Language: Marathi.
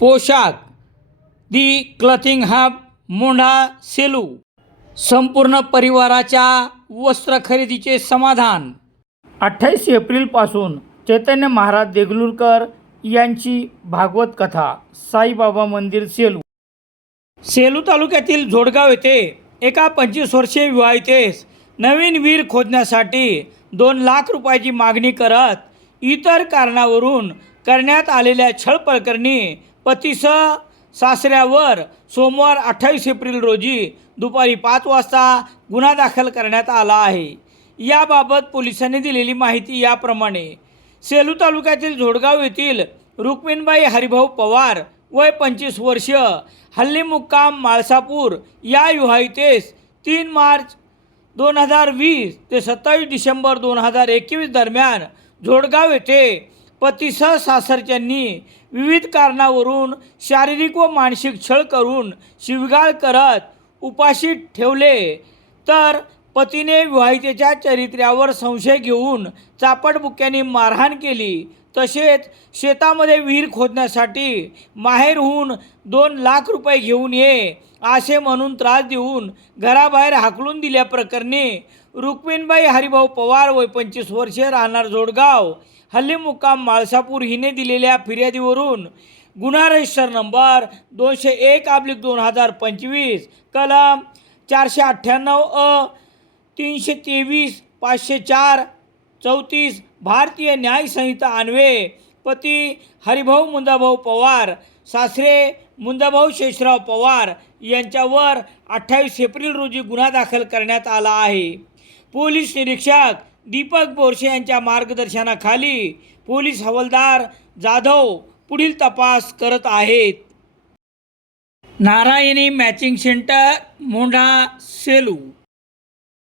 पोशाख. The clothing hub Mondha Selu. संपूर्ण परिवाराच्या वस्त्र खरेदीचे समाधान. अठ्ठावीस एप्रिलपासून चैतन्य महाराज देगलूरकर यांची भागवत कथा साईबाबा मंदिर सेलू. सेलू तालुक्यातील जोडगाव येथे एका पंचवीस वर्षीय विवाहितेस नवीन वीर खोदण्यासाठी दोन लाख रुपयाची मागणी करत इतर कारणावरून करण्यात आलेल्या छळ प्रकरणी पतीसह सासऱ्यावर सोमवार अठ्ठावीस एप्रिल रोजी दुपारी पाच वाजता गुन्हा दाखल करण्यात आला आहे. याबाबत पोलिसांनी दिलेली माहिती याप्रमाणे. सेलू तालुक्यातील झोडगाव येथील रुक्मिणबाई हरिभाऊ पवार वय पंचवीस वर्ष हल्ली मुक्काम माळसापूर या विवाहितेस तीन मार्च दोन हजार वीस ते सत्तावीस डिसेंबर दोन हजार एकवीस दरम्यान झोडगाव येथे पतीसह सासरच्यांनी विविध कारणावरून शारीरिक व मानसिक छळ करून शिवगाळ करत उपाशी ठेवले. तर पतीने विवाहितेच्या चरित्र्यावर संशय घेऊन चापटबुक्याने मारहाण केली. तसेच शेतामध्ये विहीर खोदण्यासाठी माहेरहून दोन लाख रुपये घेऊन ये असे म्हणून त्रास देऊन घराबाहेर हाकलून दिल्याप्रकरणी रुक्मिणबाई हरिभाऊ पवार वय पंचवीस वर्षे राहणार जोडगाव. हल्ली मुक्काम माळसापूर हिने दिलेल्या फिर्यादीवरून गुन्हा रजिस्टर नंबर दोनशे एक अब्लिक दोन हजार पंचवीस कलम चारशे अठ्ठ्याण्णव अ तीनशे तेवीस पाचशे चार चौतीस भारतीय न्यायसंहिता आणवे पती हरिभाऊ मुंदाभाऊ पवार सासरे मुंदाभाऊ शेषराव पवार यांच्यावर अठ्ठावीस एप्रिल रोजी गुन्हा दाखल करण्यात आला आहे. पोलीस निरीक्षक दीपक बोरसे यांच्या मार्गदर्शनाखाली पोलीस हवालदार जाधव पुढील तपास करत आहेत. Narayani matching centre Mondha Selu